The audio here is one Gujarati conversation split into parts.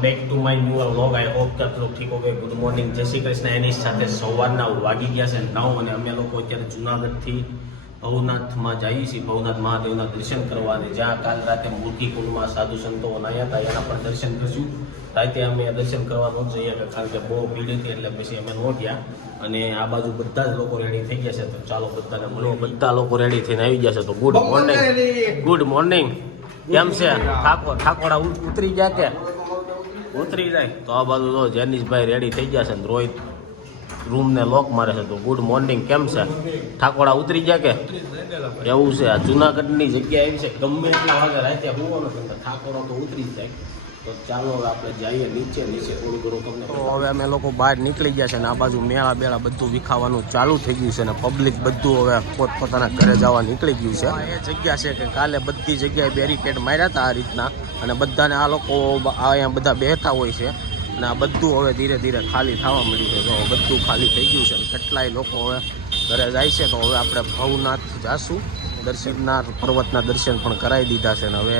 Back to my new vlog I hope કે લોગ ઠીક હોગે ગુડ મોર્નિંગ જય શ્રી કૃષ્ણ. એની સાથે સવારના વાગી ગયા છે નવ અને અમે લોકો અત્યારે જુનાગઢથી ભવનાથમાં જઈએ છીએ. ભવનાથ મહાદેવના દર્શન કરવા અને જ્યાં કાલ રાતે મૂર્તિ કુંડમાં સાધુ સંતો આવ્યા હતા એના પણ દર્શન કરશું. રાતે અમે દર્શન કરવા ન જઈએ કે કારણ કે બહુ ભીડ હતી એટલે પછી અમે ન ગયા. અને આ બાજુ બધા જ લોકો રેડી થઈ ગયા છે. તો ચાલો બધાને મળો બધા લોકો રેડી થઈને આવી ગયા છે તો ગુડ મોર્નિંગ ગુડ મોર્નિંગ કેમ છે? ઠાકોર ઠાકોરા ઉત- ઉતરી ગયા કે? ઉતરી જાય તો આ બાજુ તો જેનિશભાઈ રેડી થઈ ગયા છે ને રોહિત રૂમને લોક મારે છે તો ગુડ મોર્નિંગ કેમ છે? ઠાકોડા ઉતરી ગયા કે? એવું છે, આ જુનાગઢની જગ્યા એવી છે, ગમે એટલા વાગે રાતે હોવાનો ઠાકોરો તો ઉતરી જાય. ચાલો હવે અમે લોકો બહાર નીકળી ગયા છે ને આ બાજુ મેળા બેળા બધું વિખાવાનું ચાલુ થઈ ગયું છે ને પબ્લિક બધું હવે પોતપોતાના ઘરે જવા નીકળી ગયું છે. એ જગ્યા છે કે કાલે બધી જગ્યાએ બેરિકેડ માર્યા હતા આ રીતના અને બધાને આ લોકો અહીંયા બધા બેઠા હોય છે અને આ બધું હવે ધીરે ધીરે ખાલી થવા મળ્યું છે. બધું ખાલી થઈ ગયું છે કેટલાય લોકો હવે ઘરે જાય છે. તો હવે આપણે ભવનાથ જાશું. દર્શનના પર્વતના દર્શન પણ કરાવી દીધા છે ને હવે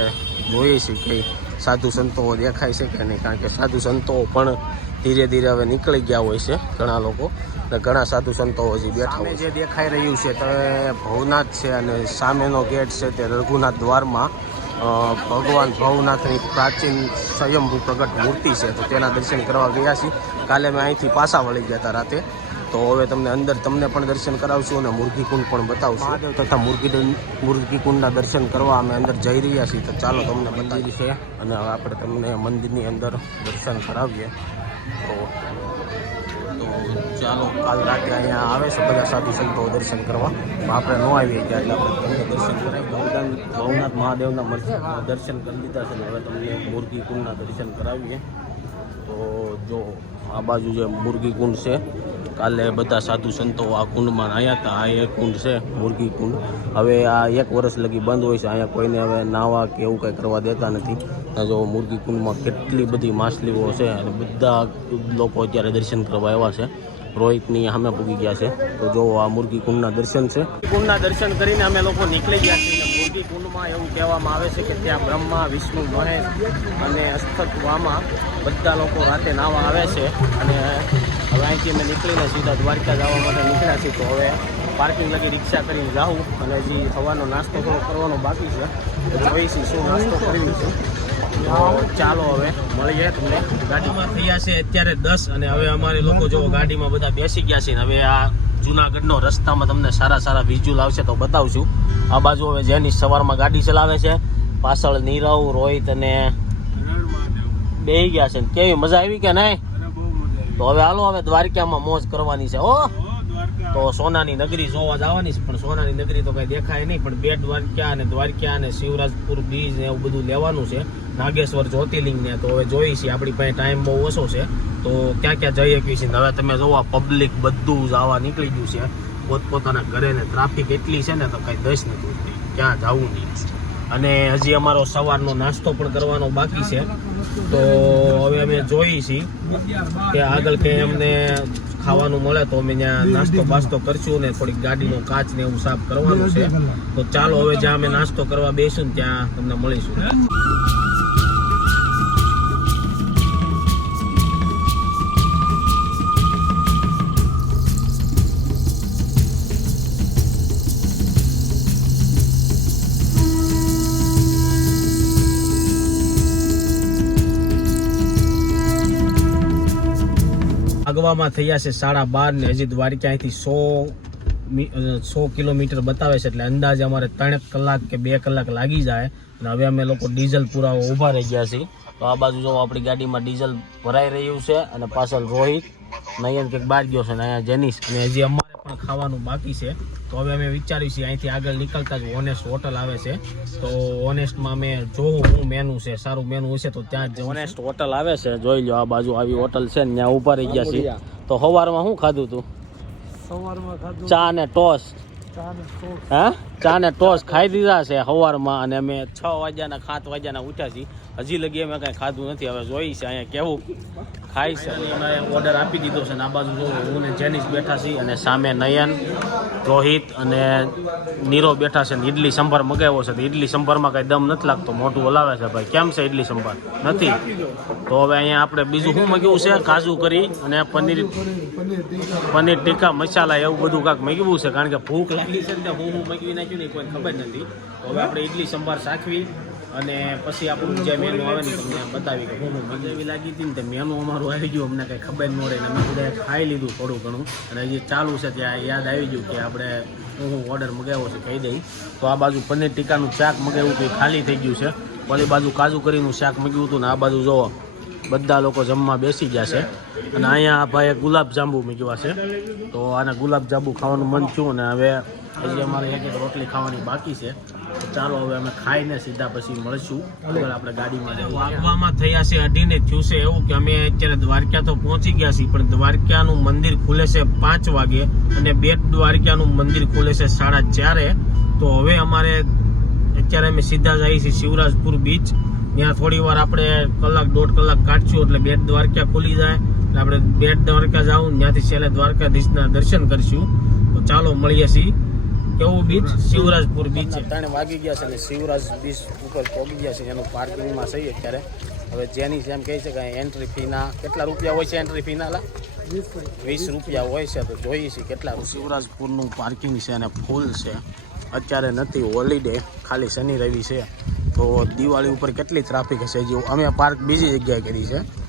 જોઈએ છીએ કઈ સાધુ સંતો દેખાય છે કે નહીં? કારણ કે સાધુ સંતો પણ ધીરે ધીરે હવે નીકળી ગયા હોય છે ઘણા લોકો. અને ઘણા સાધુ સંતો હજી બેઠા હોય જે દેખાઈ રહ્યું છે તે ભવનાથ છે અને સામેનો ગેટ છે તે રઘુનાથ દ્વારમાં. ભગવાન ભવનાથની પ્રાચીન સ્વયંભૂ પ્રગટ મૂર્તિ છે. તો તેના દર્શન કરવા ગયા છીએ. કાલે મેં અહીંથી પાછા વળી ગયા હતા રાતે. તો હવે તમને અંદર તમને પણ દર્શન કરાવશું અને મુરગી કુંડ પણ બતાવશું. મહાદેવ. તથા મુરગી મુરગી કુંડના દર્શન કરવા અમે અંદર જઈ રહ્યા છીએ તો ચાલો તમને બતાવી છે. અને હવે આપણે તમને મંદિરની અંદર દર્શન કરાવીએ. તો તો ચાલો કાલ રાત્રે અહીંયા આવે છે બધા સાધુ સંતો દર્શન કરવા. આપણે ન આવીએ ત્યારે એટલે આપણે તમને દર્શન કરાવીએ ભવનાથ મહાદેવના દર્શન કરી લીધા છે હવે તમને મુરગી કુંડના દર્શન કરાવીએ. તો જો આ બાજુ જે મુરગી કુંડ છે કાલે બધા સાધુ સંતો આ કુંડમાં આવ્યા હતા. આ એક કુંડ છે, મુરગી કુંડ. હવે આ એક વર્ષ લગી બંધ હોય છે. અહીંયા કોઈને હવે નાવા કે એવું કંઈ કરવા દેતા નથી. જો મુરગી કુંડમાં કેટલી બધી માછલીઓ છે અને બધા લોકો અત્યારે દર્શન કરવા આવ્યા છે. રોહિતની સામે પૂગી ગયા છે. તો જો આ મુરગી કુંડના દર્શન છે. કુંડના દર્શન કરીને અમે લોકો નીકળી ગયા છીએ. મુરગી કુંડમાં એવું કહેવામાં આવે છે કે ત્યાં બ્રહ્મા, વિષ્ણુ, મહેશ અને અસ્તત્વમાં બધા લોકો રાતે નાવા આવે છે. અને હવે અહીંથી અમે નીકળીને સીધા દ્વારકા જવા માટે નીકળ્યા છીએ. તો હવે પાર્કિંગ લગી રિક્ષા કરીને જાઉં અને હજી સવારનો નાસ્તો થોડો કરવાનો બાકી છે. તો જોઈશું શું નાસ્તો કરવી છે. તો ચાલો હવે મળીએ તમને ગાડીમાં થયા છે અત્યારે દસ અને હવે અમારે લોકો જો ગાડીમાં બધા બેસી ગયા છે ને હવે આ જુનાગઢનો રસ્તામાં તમને સારા સારા વિઝ્યુઅલ આવશે તો બતાવશું. આ બાજુ હવે જેની સવારમાં ગાડી ચલાવે છે. પાછળ નીરવ રોહિત અને બે ગયા છે. કેવી મજા આવી કે નહીં? તો હવે હાલો, હવે દ્વારકામાં મોજ કરવાની છે ઓ તો સોનાની નગરી જોવા જવાની છે, પણ સોનાની નગરી તો કઈ દેખાય નહીં, પણ બે દ્વારકા અને દ્વારકા અને શિવરાજપુર બીચ ને એવું બધું લેવાનું છે. નાગેશ્વર જ્યોતિર્લિંગ ને તો હવે જોઈ છીએ, આપણી પાસે ટાઈમ બહુ ઓછો છે. તો ક્યાં ક્યાં જઈ શકીએ છીએ? હવે તમે જોવા પબ્લિક બધું જ આવા નીકળી ગયું છે. પોતપોતાના ઘરે ને ટ્રાફિક એટલી છે ને તો કઈ દસ નથી ક્યાં જવું નહીં. અને હજી અમારો સવારનો નાસ્તો પણ કરવાનો બાકી છે. તો હવે અમે જોઈએ છીએ કે આગળ કે અમને ખાવાનું મળે તો અમે ત્યાં નાસ્તો બાસ્તો કરશું ને થોડીક ગાડીનો કાચ ને એવું સાફ કરવાનું છે. તો ચાલો હવે જ્યાં અમે નાસ્તો કરવા બેસું ત્યાં તમને મળીશું. આગવામાં થયા છે. સાડા બાર ને હજી દ્વારકા અહીંથી સો સો કિલોમીટર બતાવે છે. એટલે અંદાજે અમારે ત્રણ કલાક કે બે કલાક લાગી જાય. અને હવે અમે લોકો ડીઝલ પુરાવો ઊભા રહી ગયા છીએ. તો આ બાજુ જો આપણી ગાડીમાં ડીઝલ ભરાઈ રહ્યું છે અને પાછળ રોહિત નયન કંઈક બહાર ગયો છે અને અહીંયા જેનિસ. અને હજી અમારે પણ ખાવાનું બાકી છે. તો હવે અમે વિચાર્યું છીએ અહીંથી આગળ નીકળતા જ ઓનેસ્ટ હોટલ આવે છે. તો ઓનેસ્ટમાં અમે જોવું હું મેનુ છે સારું મેનુ હશે તો ત્યાં જ ઓનેસ્ટ હોટલ આવે છે જોઈ લો આ બાજુ આવી હોટલ છે ને ત્યાં ઊભા રહી ગયા છીએ. તો સવારમાં શું ખાધું તું? સવારમાં ચા ને ટોસ ચા ને સોસ હા? ચા ને ટોસ ખાઈ દીધા છે સવારમાં અને અમે છ વાગ્યાના સાત વાગ્યાના ઉઠ્યા છીએ. હજી લગી અમે કાંઈ ખાધું નથી. હવે જોઈ છે, અહીંયા કેવું ખાઈ છે. અમે ઓર્ડર આપી દીધો છે ને આ બાજુ જો હું ને જેનિસ બેઠા છીએ, અને સામે નયન, રોહિત અને નીરો બેઠા છે ને ઇડલી સંભાર મગાવ્યો છે. તો ઇડલી સંભારમાં કાંઈ દમ નથી લાગતો મોટું હલાવે છે ભાઈ. કેમ છે ઇડલી સંભાર? નથી. તો હવે અહીંયા આપણે બીજું શું મગ્યું છે? કાજુ કરી અને પનીર પનીર ટીકા, મસાલા એવું બધું કાંઈક મગ્યું છે, કારણ કે ભૂખ લાગી છે હું હું મગવી નાખ્યું ને કોઈ ખબર નથી. તો હવે આપણે ઇડલી સંભાર શાકવી અને પછી આપણું જે મેનુ આવે ને તમને બતાવી કે હું મજા એવી લાગી હતી ને તે મેનુ અમારું આવી ગયું, અમને કંઈ ખબર ન રહી અમે બધા ખાઈ લીધું થોડું ઘણું. અને હજી ચાલુ છે ત્યાં યાદ આવી ગયું કે આપણે હું હું ઓર્ડર મગાવ્યો છે કહી દઈ. તો આ બાજુ પનીર ટીકાનું શાક મગાવ્યું હતું ખાલી થઈ ગયું છે. ઓલી બાજુ કાજુ કરીનું શાક મગ્યું હતું ને આ બાજુ જોવો બધા લોકો જમવા બેસી ગયા છે. અને અહીંયા ભાઈએ ગુલાબ જાંબુ મૂક્યા છે. તો આને ગુલાબજાંબુ ખાવાનું મન થયું અને હવે હજી અમારે એક એક રોટલી ખાવાની બાકી છે. ચાલો હવે અમે ખાઈને સીધા પછી મળશું. આગળ આપણે ગાડીમાં જઈએ. વાગવામાં થયા છે, અઢીને થયું છે એવું કે અમે અત્યારે દ્વારકા તો પહોંચી ગયા છીએ, પણ દ્વારકાનું મંદિર ખુલે છે પાંચ વાગે અને બેટ દ્વારકાનું મંદિર ખુલે છે સાડા ચારે. તો હવે અમારે અત્યારે અમે સીધા જઈએ છીએ શિવરાજપુર બીચ ત્યાં થોડી વાર આપણે કલાક, દોઢ કલાક કાઢશું એટલે બેટ દ્વારકા ખુલી જાય. એટલે આપણે બેટ દ્વારકા જાઉં, ત્યાંથી છેલ્લે દ્વારકાધીશના દર્શન કરશું. તો ચાલો મળીએ છીએ. કેવું બીચ શિવરાજપુર બીચ છે. ત્રણ વાગી ગયા છે અને શિવરાજ બીચ ઉપર પહોંચી ગયા છે એનું પાર્કિંગમાં છે અત્યારે. હવે જેની જેમ કહે છે કે એન્ટ્રી ફીના કેટલા રૂપિયા હોય છે એન્ટ્રી ફીના લા? વીસ રૂપિયા. વીસ રૂપિયા હોય છે તો જોઈએ છીએ કેટલા શિવરાજપુરનું પાર્કિંગ છે અને ફૂલ છે. અત્યારે નથી હોલિડે ખાલી શનિ રવિ છે. તો દિવાળી ઉપર કેટલી ટ્રાફિક હશે? જે અમે પાર્ક બીજી જગ્યાએ કરી છે.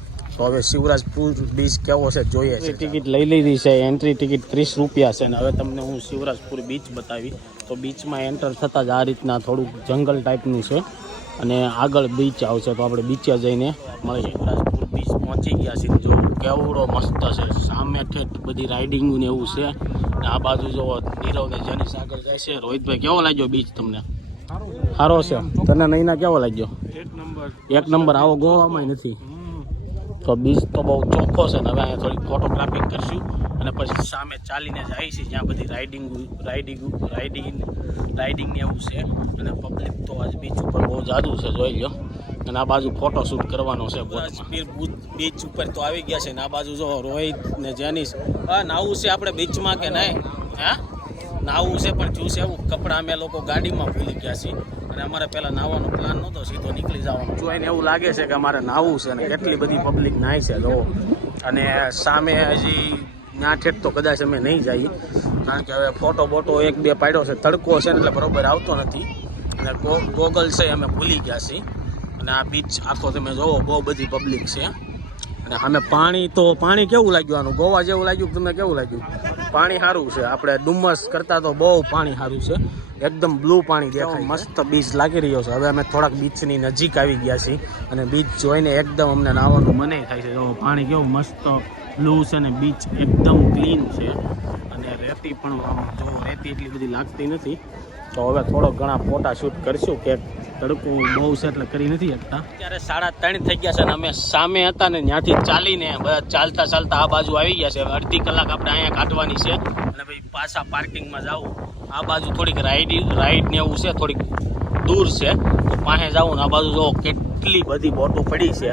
તો હવે શિવરાજપુર બીચ કેવો છે જોઈએ છે. ટિકિટ લઈ લીધી છે એન્ટ્રી ટિકિટ ત્રીસ રૂપિયા છે અને હવે તમને હું શિવરાજપુર બીચ બતાવી. તો બીચમાં એન્ટર થતાં જ આ રીતના થોડુંક જંગલ ટાઈપનું છે અને આગળ બીચ આવશે તો આપણે બીચે જઈને મળીએ શિવરાજપુર બીચ પહોંચી ગયા છે જો કેવડો મસ્ત છે. સામે ઠેઠ બધી રાઇડિંગ ને એવું છે. ને આ બાજુ જો નીરવ ને જેની આગળ જાય છે. રોહિતભાઈ કેવો લાગ્યો બીચ તમને? સારો છે. તને નહીના કેવો લાગ્યો? એક નંબર. એક નંબર. આવો ગોવામાં નથી. તો બીચ તો બહુ ચોખ્ખો છે ને હવે અહીંયા થોડી ફોટોગ્રાફી કરશું અને પછી સામે ચાલીને જાય છે જ્યાં બધી રાઇડિંગ રાઇડિંગ રાઇડિંગ રાઇડિંગ એવું છે. અને પબ્લિક તો આજ બીચ ઉપર બહુ જાદુ છે, જોઈ લો અને આ બાજુ ફોટો શૂટ કરવાનો છે બીચ ઉપર તો આવી ગયા છે ને આ બાજુ જો રોહિત ને જેનિસ. હા નાવું છે આપણે બીચમાં કે નહીં? હા? નાવું છે પણ જ્યુસ એવું. કપડાં અમે લોકો ગાડીમાં ભૂલી ગયા છીએ. અને અમારે પહેલાં નાવાનો પ્લાન નહોતો, સીધો નીકળી જવાનો. જોઈને એવું લાગે છે કે અમારે નાવું છે અને કેટલી બધી પબ્લિક નાહી છે જો અને સામે હજી ના ઠેઠ તો કદાચ અમે નહીં જઈએ, કારણ કે હવે ફોટો બોટો એક બે પાડ્યો છે, તડકો છે ને એટલે બરોબર આવતો નથી. અને ગોગલ છે અમે ભૂલી ગયા છીએ. અને આ બીચ આખો તમે જોવો બહુ બધી પબ્લિક છે. અને અમે પાણી તો, પાણી કેવું લાગ્યું આનું? ગોવા જેવું લાગ્યું તમને કેવું લાગ્યું? પાણી સારું છે. આપણે ડુમસ કરતાં તો બહુ પાણી સારું છે. એકદમ બ્લુ પાણી દેખાય મસ્ત બીચ લાગી રહ્યો છે. હવે અમે થોડાક બીચની નજીક આવી ગયા છીએ અને બીચ જોઈને એકદમ અમને નાવાનું મને થાય છે. જો પાણી કેવું મસ્ત બ્લુ છે ને બીચ એકદમ ક્લીન છે. અને રેતી પણ જો રેતી એટલી બધી લાગતી નથી. તો હવે થોડો ઘણા ફોટા શૂટ કરશું કે તડકો બહુ છે એટલે કરી નથી શકતા. અત્યારે સાડા ત્રણ થઈ ગયા છે અને અમે સામે હતા ને ત્યાંથી ચાલીને બધા ચાલતા ચાલતા આ બાજુ આવી ગયા છે. અડધી કલાક આપણે અહીંયા કાઢવાની છે અને ભાઈ પાછા પાર્કિંગમાં જાવ આ બાજુ થોડીક રાઈડ રાઈડ ને એવું છે, થોડીક દૂર છે. તો પાસે જાઉં ને આ બાજુ જો કેટલી બધી બોટો પડી છે.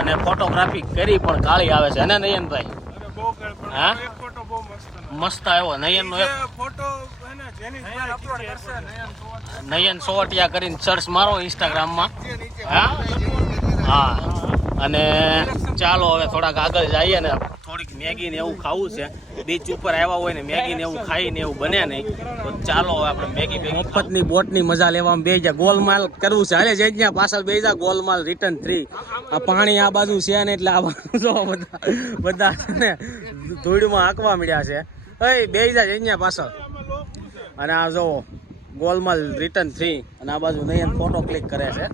અને ફોટોગ્રાફી કરી પણ કાળી આવે છે. ને નયનભાઈ? હા? એક ફોટો બહુ મસ્ત મસ્ત આવ્યો નયનનો એક. ફોટો એને જેની ભાઈ અપલોડ કરશે નયન સોવન નયન સોવટિયા કરીને સર્ચ મારો ઇન્સ્ટાગ્રામમાં હા? હા. અને ચાલો હવે થોડાક આગળ જઈએ ને. મેગી ને એવું ખાવું છે. બીચ ઉપર આવ્યા હોય ને મેગી ને એવું ખાઈને એવું બને નહીં. તો ચાલો હવે આપણે મેગી બેગી મફતની બોટની મજા લેવામાં બે જા ગોલમાલ કરવું છે. હાલે જઈ ત્યાં પાછળ બે જા ગોલમાલ રિટર્ન થ્રી આ પાણી આ બાજુ છે ને એટલે આ બધા બધા ને ધૂળમાં હાંકવા મળ્યા છે. એ બે જા જઈ ત્યાં પાછળ. અને આ જો ગોલમાલ રિટર્ન થ્રી અને આ બાજુ નયન ફોટો ક્લિક કરે છે.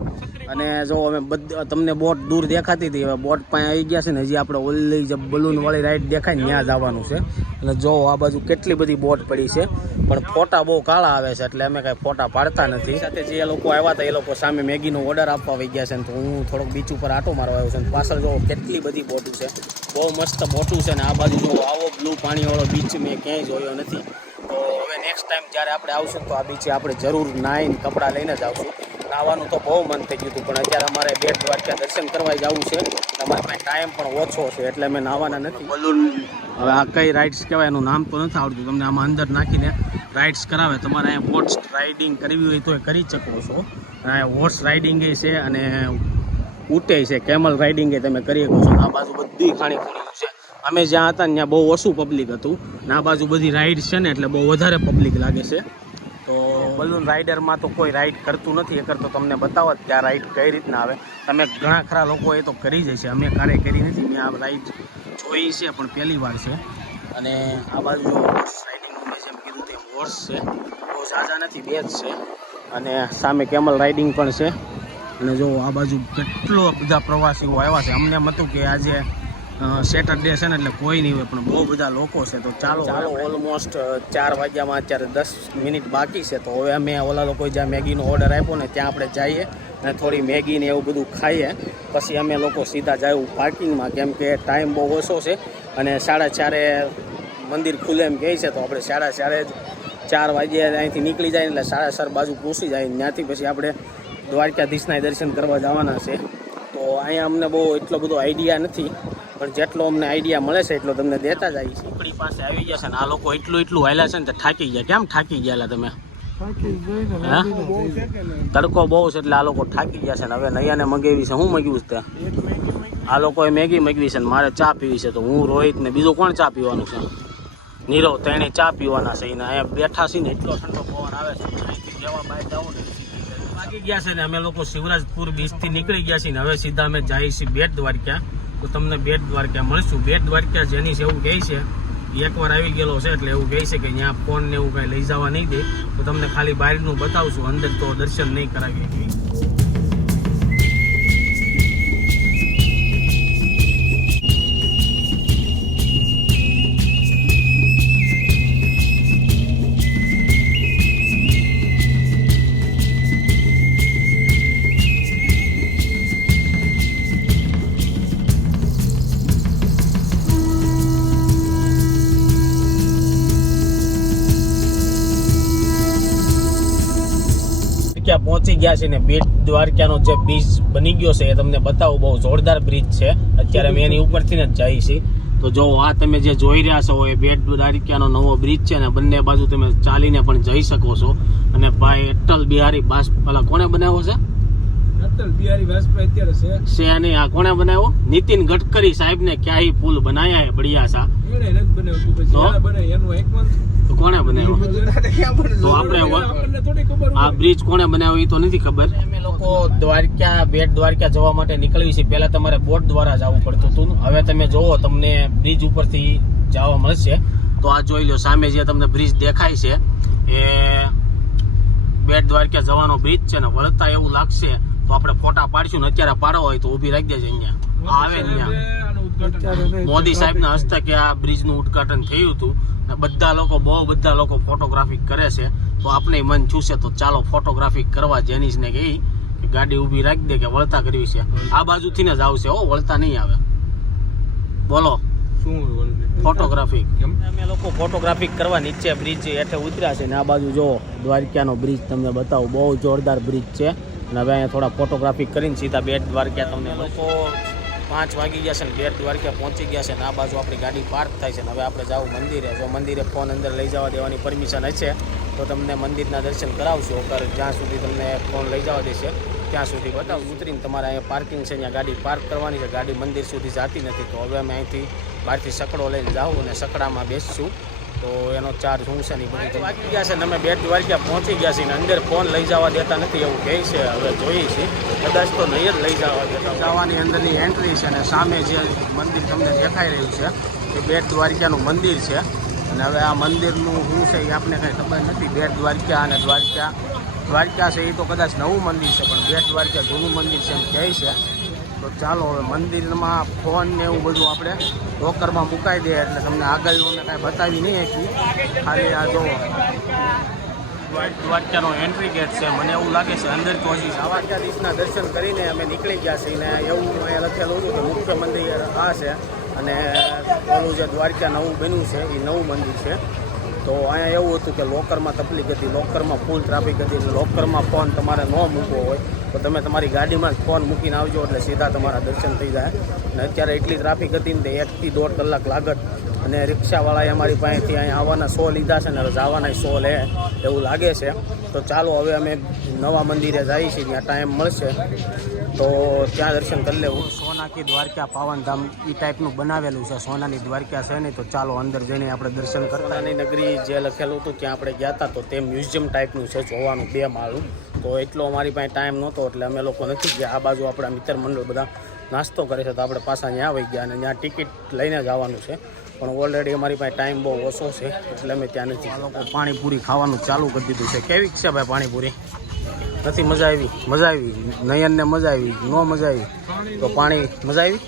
અને જો અમે બધ તમને બોટ દૂર દેખાતી હતી, હવે બોટ પાસે આવી ગયા છે ને, હજી આપણે ઓલી જે બલૂન વાળી રાઈડ દેખાય ને, ત્યાં જવાનું છે. અને જો આ બાજુ કેટલી બધી બોટ પડી છે. પણ ફોટા બહુ કાળા આવે છે, એટલે અમે કાંઈ ફોટા પાડતા નથી. સાથે જે લોકો આવ્યા હતા, એ લોકો સામે મેગીનો ઓર્ડર આપવા આવી ગયા છે ને, તો હું થોડોક બીચ ઉપર આટો મારવા આવ્યો છું પાછળ જો કેટલી બધી બોટું છે. બહુ મસ્ત બોટું છે ને, આ બાજુ જો આવો બ્લુ પાણીવાળો બીચ મેં ક્યાંય જોયો નથી. તો હવે નેક્સ્ટ ટાઈમ જ્યારે આપણે આવશું તો આ બીચે આપણે જરૂર નાઈને કપડાં લઈને જ આવશું. નાવાનું તો બહુ મન થઈ ગયું હતું, પણ અત્યારે અમારે બેટ દ્વારકા દર્શન કરવા જવું છે. અમારે પાસે ટાઈમ પણ ઓછો છે, એટલે અમે નાવાના નથી. બલૂન હવે આ કઈ રાઇડ્સ કહેવાય, એનું નામ તો નથી આવડતું. તમને આમાં અંદર નાખીને રાઇડ્સ કરાવે. તમારે અહીંયા હોર્સ રાઇડિંગ કરવી હોય તો એ કરી શકો છો. અહીંયા હોર્સ રાઇડિંગ છે અને ઉટે છે કેમલ રાઇડિંગ તમે કરી શકો છો. આ બાજુ બધી ખાણી ખાણી છે. અમે જ્યાં હતા ત્યાં બહુ ઓછું પબ્લિક હતું. ને આ બાજુ બધી રાઈડ છે ને, એટલે બહુ વધારે પબ્લિક લાગે છે. તો બલૂન રાઇડરમાં તો કોઈ રાઇડ કરતું નથી. એ કરતો તમને બતાવો કે આ રાઇડ કઈ રીતના આવે. તમે ઘણા ખરા લોકો એ તો કરી જશે અમે ક્યારેય કરી નથી. મેં આ રાઇડ જોઈ છે, પણ પહેલી વાર છે. અને આ બાજુ જો હોર્સ રાઇડિંગનું મેં જેમ કીધું તેમ હોર્સ છે. બહુ ઝાઝા નથી, બે જ છે. અને સામે કેમલ રાઇડિંગ પણ છે. અને જો આ બાજુ કેટલો બધા પ્રવાસીઓ આવ્યા છે. અમને એમ હતું કે આજે સેટરડે છે ને એટલે કોઈ નહીં હોય પણ બહુ બધા લોકો છે તો ચાલો ચાલો ઓલમોસ્ટ ચાર વાગ્યામાં અત્યારે દસ મિનિટ બાકી છે તો હવે અમે ઓલા લોકોએ જ્યાં મેગીનો ઓર્ડર આપ્યો ને ત્યાં આપણે જઈએ અને થોડી મેગી ને એવું બધું ખાઈએ. પછી અમે લોકો સીધા જાય પાર્કિંગમાં કેમ કે ટાઈમ બહુ ઓછો છે અને સાડા ચારે મંદિર ખુલે એમ કહે છે તો આપણે સાડા ચારે જ ચાર વાગ્યે અહીંથી નીકળી જાય એટલે સાડા ચાર બાજુ પહોંચી જાય ત્યાંથી પછી આપણે દ્વારકાધીશના દર્શન કરવા જવાના છે. તો અહીંયા અમને બહુ એટલો બધો આઈડિયા નથી. પણ જેટલો અમને આઈડિયા મળે છે એટલો તમને દેતા જાય છે ઉપડી પાસે આવી ગયા છે ને આ લોકો એટલું એટલું હાલ્યા છે ને તો થાકી ગયા. કેમ થાકી ગયા તમે? તડકો બહુ છે એટલે આ લોકો થાકી ગયા છે ને હવે નૈયાને મગાવી છે. હું મગ્યું છે આ લોકોએ મેગી મગાવી છે ને મારે ચા પીવી છે. તો હું રોહિત ને બીજું કોણ ચા પીવાનું છે? નીરવ તેણે ચા પીવાના છે. એને અહીંયા બેઠા છે ને એટલો ઠંડો પવન આવે છે. અહીંથી જેવા બહાર જાઓ ને વાગી ગયા છે ને અમે લોકો શિવરાજપુર બીચથી નીકળી ગયા છીએ ને હવે સીધા અમે જઈએ છીએ બેટ દ્વારકા. તો તમને બેટ દ્વારકા મળશું. બેટ દ્વારકા જેની છે એવું કહે છે એકવાર આવી ગયેલો છે એટલે એવું કહે છે કે અહીંયા ફોન ને એવું કાંઈ લઈ જવા નહીં દે. તો તમને ખાલી બહારનું બતાવશું અંદર તો દર્શન નહીં કરાવીએ. પહોંચી ગયા છે ને બેટ દ્વારકાનો જે બ્રિજ બની ગયો છે એ તમને બતાવું બહુ જોરદાર બ્રિજ છે. અત્યારે અમે એની ઉપરથી જ જઈએ છીએ. તો જો આ તમે જે જોઈ રહ્યા છો એ બેટ દ્વારકાનો નવો બ્રિજ છે ને બંને બાજુ તમે ચાલીને પણ જઈ શકો છો. અને ભાઈ અટલ બિહારી બાસ પેલા કોને બનાવ્યો છે? અટલ બિહારી વાજપેયી અત્યારે છે. છે નહીં આ કોણે બનાવ્યો? નીતિન ગડકરી સાહેબને ક્યાંય પુલ બનાયા હે બઢિયા સા. એણે નથી બનાવ્યું તો? એનું એક બનાવ્યો. તો આપણે આ બ્રિજ કોણે બનાવ્યો એ તો નથી ખબર. અમે લોકો દ્વારકા બેટ દ્વારકા જવા માટે નીકળવી છે પહેલા તમારે બોટ દ્વારા જવું પડતું હતું. હવે તમે જોવો તમને બ્રિજ ઉપરથી જવા મળશે. તો આ જોઈ લો સામે જે તમને બ્રિજ દેખાય છે એ બેટ દ્વારકા જવાનો બ્રિજ છે ને વળતા એવું લાગશે. તો આપણે ફોટા પાડીશું ને અત્યારે પાડો હોય તો ઊભી રાખી દેજે અહીંયા. આવે ને અહીંયા. મોદી સાહેબના હસ્તકે આ બ્રિજનું ઉદ્ઘાટન થયું હતું. અને બધા લોકો બહુ બધા લોકો ફોટોગ્રાફી કરે છે. તો આપણે મન છૂશે તો ચાલો ફોટોગ્રાફી કરવા જેનીસને કહી કે ગાડી ઊભી રાખી દે કે વળતા કરવી છે. આ બાજુથી જ આવશે હો વળતા નહીં આવે. બોલો. શું? ફોટોગ્રાફી અમે લોકો ફોટોગ્રાફી કરવા નીચે બ્રિજ એટલે ઉતર્યા છે ને આ બાજુ જો દ્વારકાનો બ્રિજ તમને બતાવું. બહુ જોરદાર બ્રિજ છે. અને હવે અહીંયા થોડા ફોટોગ્રાફી કરીને સીધા બેટ દ્વારકા તમને લોકો પાંચ વાગી ગયા છે ને ગેટ દ્વારકા પહોંચી ગયા છે ને આ બાજુ આપણી ગાડી પાર્ક થાય છે ને હવે આપણે જાવું મંદિરે. જો મંદિરે ફોન અંદર લઈ જવા દેવાની પરમિશન હશે, તો તમને મંદિરના દર્શન કરાવશું. અગર જ્યાં સુધી તમને ફોન લઈ જવા દેશે, ત્યાં સુધી બતાવું. ઉતરીને તમારે અહીંયા પાર્કિંગ છે, ત્યાં ગાડી પાર્ક કરવાની છે. ગાડી મંદિર સુધી જતી નથી, તો હવે અમે અહીંથી બહારથી સકડો લઈને જાઉં અને સકડામાં બેસશું. તો એનો ચાર્જ શું છે ને એ બધું વાગી ગયા છે ને અમે બેટ દ્વારકા પહોંચી ગયા છીએ ને અંદર ફોન લઈ જવા દેતા નથી એવું કહે છે, હવે જોઈએ છીએ. કદાચ તો નહીં જ લઈ જવા દેતા જવાની અંદરની એન્ટ્રી છે અને સામે જે મંદિર તમને દેખાઈ રહ્યું છે, એ બેટ દ્વારકાનું મંદિર છે. અને હવે આ મંદિરનું શું છે એ આપણને કંઈ ખબર નથી. બેટ દ્વારકા અને દ્વારકા દ્વારકા છે એ તો કદાચ નવું મંદિર છે, પણ બેટ દ્વારકા જૂનું મંદિર છે એમ કહે છે. તો ચાલો હવે મંદિરમાં ફોન ને એવું બધું આપણે લોકરમાં મુકાઈ દે એટલે તમને આગળ અમે કાંઈ બતાવી નહીં શકી ખાલી આ જો દ્વારકાનો એન્ટ્રી ગેટ છે. મને એવું લાગે છે અંદર પહોંચી દ્વારકાધીશના દર્શન કરીને અમે નીકળી ગયા છીએ ને એવું અહીંયા લખેલું હતું કે મુખ્ય મંદિર આ છે. અને પેલું જે દ્વારકા નવું બન્યું છે એ નવું મંદિર છે. તો અહીંયા એવું હતું કે લોકરમાં તકલીફ હતી લોકરમાં ફૂલ ટ્રાફિક હતી એટલે લોકરમાં ફોન તમારે ન મૂકવો હોય તો તમે તમારી ગાડીમાં જ ફોન મૂકીને આવજો એટલે સીધા તમારા દર્શન થઈ જાય. અને અત્યારે એટલી ટ્રાફિક હતી ને તે એકથી દોઢ કલાક લાગત. અને રિક્ષાવાળાએ અમારી પાસેથી અહીંયા આવવાના સો લીધા છે ને જવાના સો લે એવું લાગે છે. તો ચાલો હવે અમે નવા મંદિરે જઈએ છીએ, ત્યાં ટાઈમ મળશે. તો ત્યાં દર્શન કરી લેવું. સોનાકી દ્વારકા પાવનધામ એ ટાઈપનું બનાવેલું છે. સોનાની દ્વારકા છે નહીં તો ચાલો અંદર જઈને આપણે દર્શન કરતાની નગરી જે લખેલું હતું ત્યાં આપણે ગયા હતા તો તે મ્યુઝિયમ ટાઈપનું છે જોવાનું બે માળું. તો એટલો અમારી પાસે ટાઈમ નહોતો એટલે અમે લોકો નથી ગયા. આ બાજુ આપણા મિત્ર મંડળ બધા નાસ્તો કરે છે તો આપણે પાછા ત્યાં આવી ગયા અને ત્યાં ટિકિટ લઈને જવાનું છે. પણ ઓલરેડી અમારી પાસે ટાઈમ બહુ ઓછો છે એટલે અમે ત્યાં નથી લોકો પાણીપુરી ખાવાનું ચાલુ કરી દીધું છે. કેવી છે ભાઈ પાણીપુરી? નથી મજા આવી. મજા આવી. નયનને મજા આવી. ન મજા આવી. તો પાણી મજા આવી?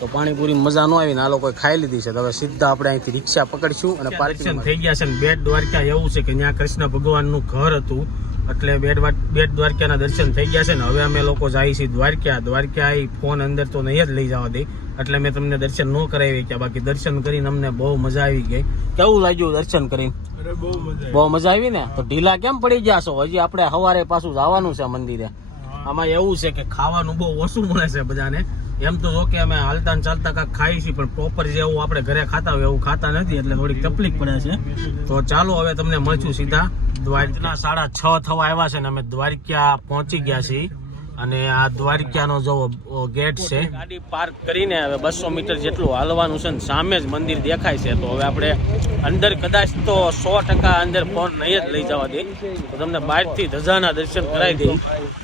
તો પાણીપુરી મજા ન આવી ને આ લોકોએ ખાઈ લીધી છે. તો હવે સીધા આપણે અહીંથી રિક્ષા પકડશું અને પાર્કિંગ થઈ ગયા છે ને બેટ દ્વારકા એવું છે કે ત્યાં કૃષ્ણ ભગવાનનું ઘર હતું એટલે બેટ બેટ દ્વારકાના દર્શન થઈ ગયા છે ને હવે અમે લોકો જઈએ છીએ દ્વારકા. દ્વારકા એ ફોન અંદર તો નહીં જ લઈ જવા દે એટલે મેં તમને દર્શન ન કરાવી ગયા બાકી દર્શન કરીને અમને બહુ મજા આવી ગઈ. કેવું લાગ્યું દર્શન કરીને? બહુ મજા બહુ મજા આવી ને? તો ઢીલા કેમ પડી ગયા છો? હજી આપણે સવારે પાછું જવાનું છે મંદિરે. આમાં એવું છે કે ખાવાનું બહુ ઓછું મળે છે બધાને. એમ તો જો કે અમે હાલતા ચાલતા કાંઈક ખાઈ છીએ, પણ પ્રોપર જેવું આપણે ઘરે ખાતા હોય એવું ખાતા નથી, એટલે થોડીક તકલીફ પડે છે. તો ચાલો હવે તમને મળશું સીધા. દ્વારિકના સાડા છ થવા આવ્યા છે ને અમે દ્વારિકા પહોંચી ગયા છીએ. અને આ દ્વારકાનો જો ગેટ છે. ગાડી પાર્ક કરીને હવે બસો મીટર જેટલું હાલવાનું છે ને સામે જ મંદિર દેખાય છે. તો હવે આપણે અંદર કદાચ તો સો ટકા અંદર ફોન નહીં જ લઈ જવા દે. તો તમને બહારથી ધજાના દર્શન કરાવી દે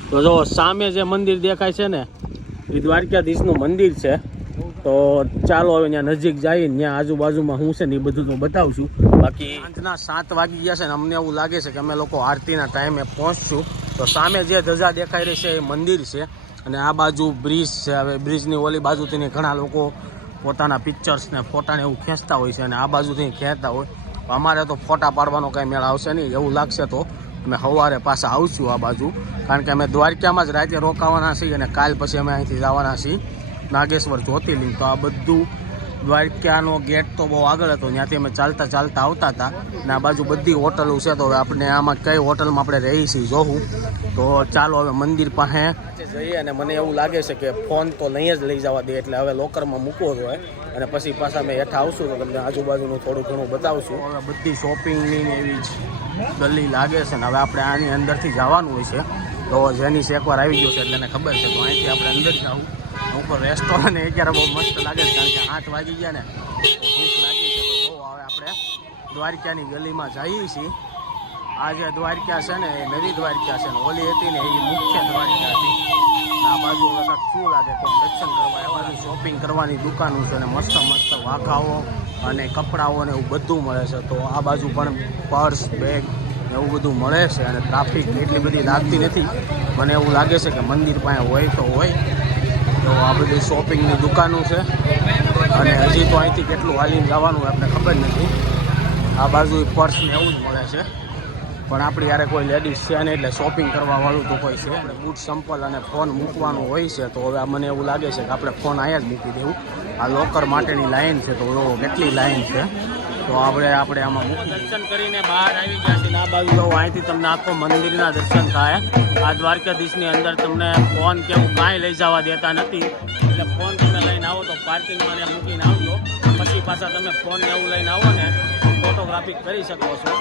તો જો, સામે જે મંદિર દેખાય છે ને, એ દ્વારકાધીશનું મંદિર છે. તો ચાલો હવે ત્યાં નજીક જઈએ, ત્યાં આજુબાજુમાં હું છે ને એ બધું તો બતાવશું બાકી સાંજના સાત વાગી ગયા છે ને અમને એવું લાગે છે કે અમે લોકો આરતીના ટાઈમે પહોંચશું. તો સામે જે ધજા દેખાઈ રહી છે એ મંદિર છે. અને આ બાજુ બ્રિજ છે. હવે બ્રિજની ઓલી બાજુથી ઘણા લોકો પોતાના પિક્ચર્સ ને ફોટાને એવું ખેંચતા હોય છે અને આ બાજુથી ખેંચતા હોય. અમારે તો ફોટા પાડવાનો કાંઈ મેળ આવશે નહીં. એવું લાગશે તો અમે સવારે પાછા આવશું આ બાજુ. કારણ કે અમે દ્વારકામાં જ રાતે રોકાવાના છીએ અને કાલ પછી અમે અહીંથી જવાના છીએ. નાગેશ્વર જ્યોતિર્લિંગ. તો આ બધું દ્વારકાનો ગેટ તો બહુ આગળ હતો, ત્યાંથી અમે ચાલતા ચાલતા આવતા હતા અને આ બાજુ બધી હોટલો છે, તો હવે આપણે આમાં કઈ હોટલમાં આપણે રહી છીએ જોવું તો ચાલો હવે મંદિર પાસે જઈએ અને મને એવું લાગે છે કે ફોન તો નહીં જ લઈ જવા દે, એટલે હવે લોકરમાં મૂકવો જોઈએ. અને પછી પાછા અમે હેઠા આવશું તો તમને આજુબાજુનું થોડું ઘણું બતાવશું. હવે બધી શોપિંગની ને એવી જ ગલી લાગે છે ને, હવે આપણે આની અંદરથી જવાનું હોય છે. તો જેની એકવાર આવી ગયો છે, એટલે એને ખબર છે. તો અહીંથી આપણે અંદર જવું ઉપર રેસ્ટોરન્ટ અત્યારે બહુ મસ્ત લાગે છે, કારણ કે આઠ વાગી ગયા ને ભૂખ લાગી છે, તો જો હવે આપણે દ્વારકાની ગલીમાં જઈએ છીએ. આ જે દ્વારકા છે ને, એ નવી દ્વારકા છે ને, ઓલી હતી ને, એ મુખ્ય દ્વારકા હતી. આ બાજુ હવે શું લાગે તો દર્શન કરવા બાજુ શોપિંગ કરવાની દુકાનો છે ને, મસ્ત મસ્ત વાઘાઓ અને કપડાઓ ને એવું બધું મળે છે. તો આ બાજુ પણ પર્સ, બેગ એવું બધું મળે છે અને ટ્રાફિક એટલી બધી લાગતી નથી. મને એવું લાગે છે કે મંદિર પાસે હોય તો હોય. તો આ બધી શોપિંગની દુકાનો છે. અને હજી તો અહીંથી કેટલું હાલીને જવાનું આપણે ખબર નથી. આ બાજુ પર્સ ને એવું જ મળે છે. પણ આપણી યારે કોઈ લેડીઝ છે નહીં, એટલે શોપિંગ કરવાવાળું તો કોઈ છે અને બૂટ સંપલ અને ફોન મૂકવાનું હોય છે, તો હવે મને એવું લાગે છે કે આપણે ફોન અહીંયા જ મૂકી દેવું. આ લોકર માટેની લાઈન છે, તો કેટલી લાઈન છે? તો આપણે આપણે આમાં દર્શન કરીને બહાર આવી ગયા છીએ. ને આ બાજુ જો અહીંથી તમને આખો મંદિરના દર્શન થાય. આ દ્વારકાધીશની અંદર તમને ફોન કેવું કાંઈ લઈ જવા દેતા નથી. એટલે ફોન તમે લઈને આવો તો પાર્કિંગમાં ને મૂકીને આવજો. પછી પાછા તમે ફોન એવું લઈને આવો ને ફોટોગ્રાફી કરી શકો છો.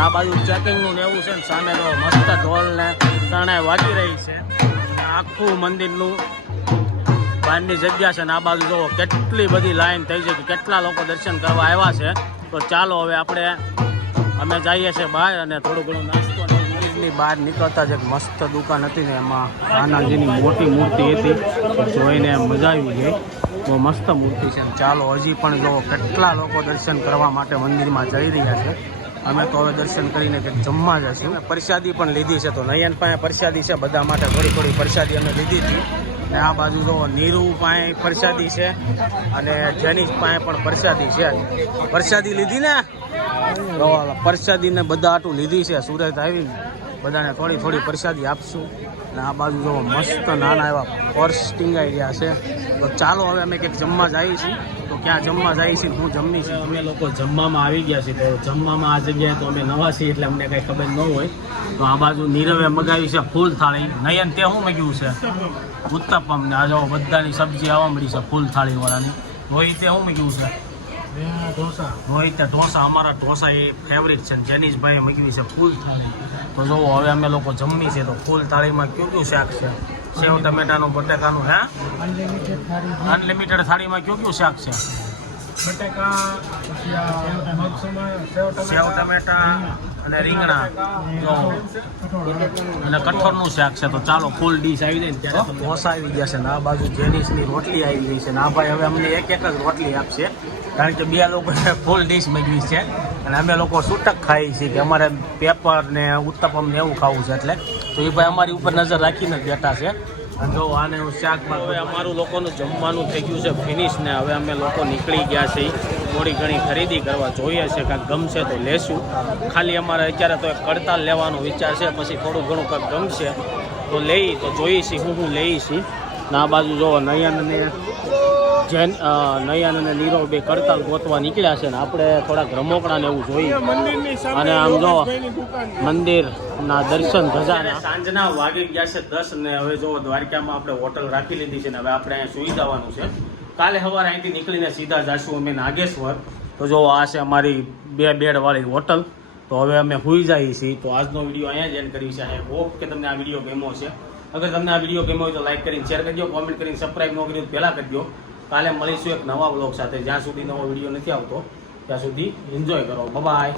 આ બાજુ ચેકિંગનું ને એવું છે ને, સામે તો મસ્ત ઢોલ ને શરણાઈ વાગી રહી છે. આખું મંદિરનું બહારની જગ્યા છે ને, આ બાજુ જુઓ કેટલી બધી લાઈન થઈ છે કેટલા લોકો દર્શન કરવા આવ્યા છે. તો ચાલો હવે આપણે અમે જઈએ છીએ બહાર અને થોડું ઘણું નાસ્તો ને મંદિરની બહાર નીકળતા જ એક મસ્ત દુકાન હતી ને એમાં આનાજીની મોટી મૂર્તિ હતી. જોઈને મજા આવી ગઈ. બહુ મસ્ત મૂર્તિ છે. ચાલો હજી પણ જો કેટલા લોકો દર્શન કરવા માટે મંદિરમાં જઈ રહ્યા છે અમે તો હવે દર્શન કરીને કંઈક જમવા જશું અને પ્રસાદી પણ લીધી છે. તો નયન પાસે પ્રસાદી છે બધા માટે થોડી થોડી પ્રસાદી અમે લીધી હતી. ને આ બાજુ તો નીરુ પાસે પ્રસાદી છે અને જેનિસ પાસે પણ પ્રસાદી છે. પ્રસાદી લીધી ને? પ્રસાદી ને બધા આટું લીધી છે. સુરત આવીને. બધાને થોડી થોડી પ્રસાદી આપશું. અને આ બાજુ જો મસ્ત નાના એવા પર્સ ટીંગાઈ રહ્યા છે. તો ચાલો હવે અમે કંઈક જમવા જઈએ છીએ. તો ક્યાં જમવા જઈએ છીએ હું જમી છીએ અમે લોકો જમવામાં આવી ગયા છીએ. તો જમવામાં આ જગ્યાએ તો અમે નવા છીએ એટલે અમને કંઈ ખબર ન હોય. તો આ બાજુ નીરવે મગાવી છે ફૂલ થાળી નયન તે શું મગ્યું છે? ઉત્તપમ ને આ જો બધાની સબ્જી આવવા મળી છે ફૂલ થાળી વાળાની રોહિતે શું મગ્યું છે? ઢોસા રોહિતે ઢોસા, અમારા ઢોસા એ ફેવરિટ છે જેનીશભાઈએ મગવી છે ફૂલ થાળી. તો જુઓ હવે અમે લોકો જમી છે તો ફૂલ થાળીમાં કયું કયું શાક છે? સેવ, ટમેટાનું, બટેકાનું, હે? અનલિમિટેડ થાળીમાં કયું કયું શાક છે? સેવ, ટમેટા અને રીંગણા. અને કઠોળનું શાક છે તો ચાલો ફૂલ ડીશ આવી જાય ત્યારે ઢોસા આવી ગયા છે ને આ બાજુ જેનીશની રોટલી આવી ગઈ છે ને આ ભાઈ હવે અમને એક એક જ રોટલી આપશે. કારણ કે બે લોકો ફૂલ ડીશ મેળવી છે. અને અમે લોકો છૂટક ખાઈએ છીએ કે અમારે પેપર ને ઉત્તપમ ને એવું ખાવું છે એટલે. તો એ ભાઈ અમારી ઉપર નજર રાખીને જ બેઠા છે. જો આને હું શાકમાં હવે અમારું લોકોનું જમવાનું થઈ ગયું છે ફિનિશ ને હવે અમે લોકો નીકળી ગયા છીએ. થોડી ઘણી ખરીદી કરવા જોઈએ છે કાંઈક ગમશે તો લેશું. ખાલી અમારે અત્યારે તો એક કડતાલ લેવાનો વિચાર છે, પછી થોડું ઘણું કાંઈક ગમશે તો લઈ, તો છીએ, હું હું લઈ છીએ. ના બાજુ જો નયન અને જૈન નયન અને નીરવ બે કડતાલ ગોતવા નીકળ્યા છે ને આપણે થોડાક રમોકડા ને એવું જોઈએ. અને આમ જો મંદિર મંદિરના દર્શન ધજા સાંજના વાગી ગયા છે દસ ને હવે જો દ્વારકામાં આપણે હોટલ રાખી લીધી છે ને હવે આપણે અહીંયા સુઈ જવાનું છે. કાલે સવારે અહીંથી નીકળીને સીધા જશું અમે નાગેશ્વર. તો જો આ છે અમારી બે બેડવાળી હોટલ. તો હવે અમે સુઈ જઈએ છીએ. તો આજનો વીડિયો અહીંયા જ એન્ડ કરી છે આઈ હોપ કે તમને આ વીડિયો ગમ્યો છે. અગર તમને આ વીડિયો ગમ્યો હોય તો લાઈક કરીને શેર કરજો કોમેન્ટ કરીને સબસ્ક્રાઈબ ન કર્યું તો પહેલાં કરજો કાલે મળીશું એક નવા બ્લોગ સાથે. જ્યાં સુધી નવો વીડિયો નથી આવતો, ત્યાં સુધી એન્જોય કરો. બાય